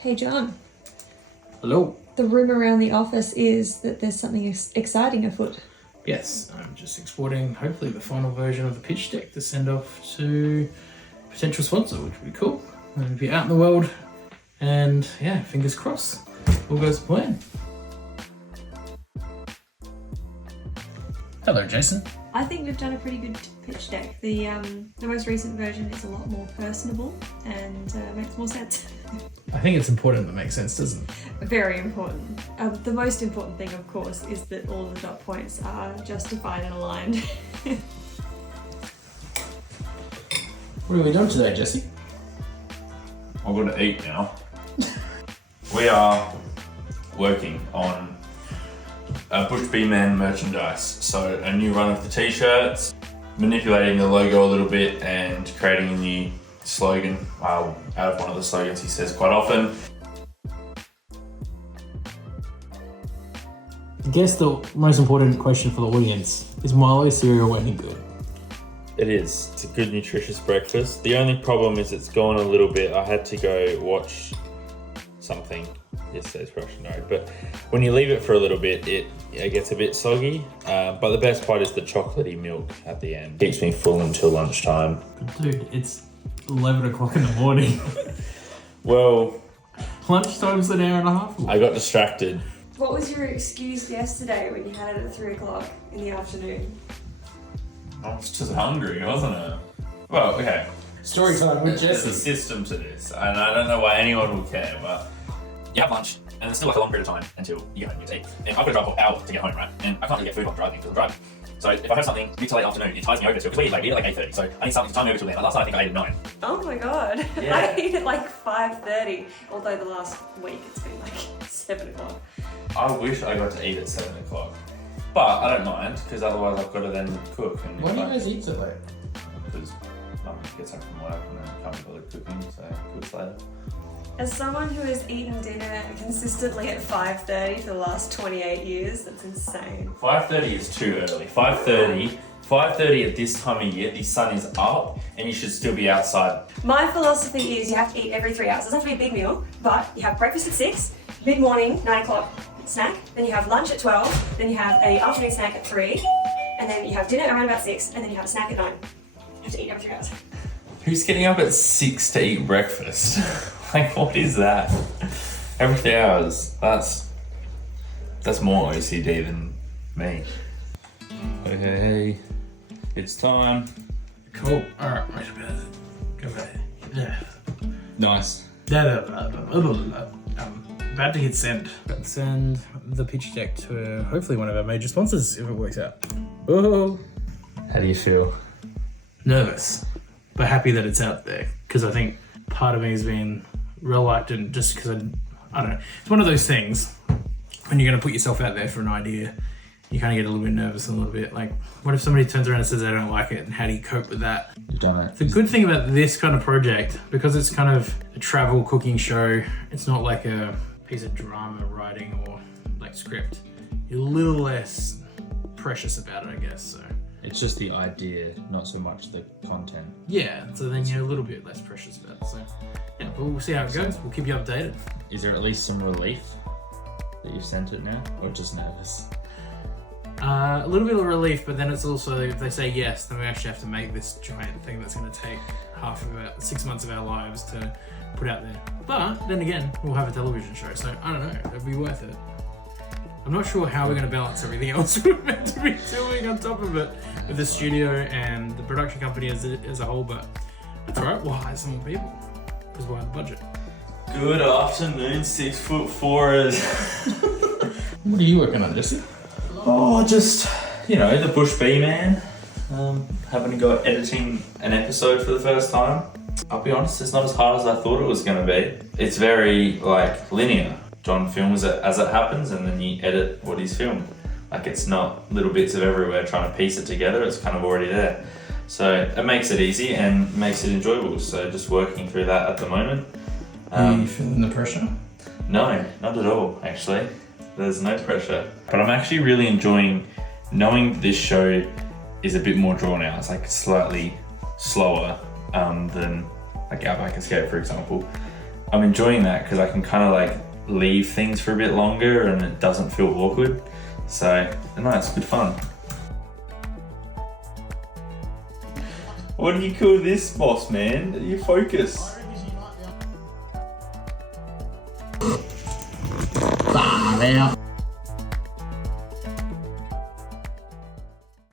Hey John, Hello. the rumour around the office is that there's something exciting afoot. Yes, I'm just exporting hopefully the final version of the pitch deck to send off to a potential sponsor, which would be cool. And it'll be out in the world, and yeah, fingers crossed, all goes to plan. Hello, Jason. I think we've done a pretty good pitch deck. The most recent version is a lot more personable and makes more sense. I think it's important that makes sense, doesn't it? Very important. The most important thing, of course, is that all the dot points are justified and aligned. What are we doing today, Jesse? I've got to eat now. We are working on Bush B-Man merchandise. So a new run of the t-shirts, manipulating the logo a little bit and creating a new slogan out of one of the slogans he says quite often. I guess the most important question for the audience is Milo cereal any good? It is. It's a good nutritious breakfast. The only problem is it's gone a little bit. I had to go watch something yesterday's Russian Road, but when you leave it for a little bit, it gets a bit soggy. But the best part is the chocolatey milk at the end. Keeps me full until lunchtime. Dude, it's 11 o'clock in the morning. Well, Lunchtime's an hour and a half away. I got distracted. What was your excuse yesterday when you had it at 3 o'clock in the afternoon? I was just hungry, wasn't it? Well, okay. Story time with There's a Jesse. system to this, and I don't know why anyone would care, but you have lunch, and it's still like a long period of time until you get home and you eat. And I've got to drive for hours to get home, right? And I can't really get food while driving because I'm driving. So if I have something mid to late afternoon, it ties me over to, because we eat like 8:30, so I need something to tie me over till then. Like last night I think I ate at 9. Oh my god. Yeah. I ate at like 5:30, although the last week it's been like 7 o'clock. I wish I got to eat at 7 o'clock. But I don't mind, because otherwise I've got to then cook. And Why do you guys eat so late? Because mum gets home from work and then can't be bothered cooking, so cooks later. As someone who has eaten dinner consistently at 5:30 for the last 28 years, that's insane. 5:30 is too early. 5:30 at this time of year, the sun is up and you should still be outside. My philosophy is you have to eat every 3 hours. It doesn't have to be a big meal, but you have breakfast at 6, mid-morning, 9 o'clock snack, then you have lunch at 12, then you have an afternoon snack at 3, and then you have dinner around about 6, and then you have a snack at 9. You have to eat every 3 hours. Who's getting up at 6 to eat breakfast? Like, what is that? Every 3 hours. That's more OCD than me. Okay, it's time. Cool. Alright, wait a minute. Go back. Yeah. Nice. About to hit send. About to send the pitch deck to hopefully one of our major sponsors if it works out. Oh. How do you feel? Nervous, but happy that it's out there, because I think part of me has been reluctant just because I don't know. It's one of those things when you're going to put yourself out there for an idea, you kind of get a little bit nervous and a little bit like, what if somebody turns around and says they don't like it, and how do you cope with that? You've done it. The good thing about this kind of project, because it's kind of a travel cooking show, it's not like a piece of drama writing or like script. You're a little less precious about it, I guess. So It's just the idea, not so much the content. yeah, so then you're a little bit less precious about it. So yeah, but we'll see how it goes. We'll keep you updated. Is there at least some relief that you've sent it now, or just nervous? A little bit of relief, but then it's also, if they say yes, then we actually have to make this giant thing that's going to take half of about 6 months of our lives to put out there. But then again, we'll have a television show, so I don't know, it'll be worth it. I'm not sure how we're going to balance everything else we're meant to be doing on top of it with the studio and the production company as a whole, but that's alright, we'll hire some more people because we'll have the budget. Good afternoon, 6'4"ers. What are you working on, Jesse? Oh, just, the Bush B-Man. Having to go editing an episode for the first time. I'll be honest, it's not as hard as I thought it was going to be. It's very, linear. John films it as it happens and then you edit what he's filmed. It's not little bits of everywhere trying to piece it together, it's kind of already there. So it makes it easy and makes it enjoyable. So just working through that at the moment. Are you feeling the pressure? No, not at all, actually. There's no pressure. But I'm actually really enjoying knowing this show is a bit more drawn out. It's slightly slower than Outback Escape, for example. I'm enjoying that because I can kind of like leave things for a bit longer and it doesn't feel awkward. So, no, it's good fun. What do you call this, boss man? You focus. Out.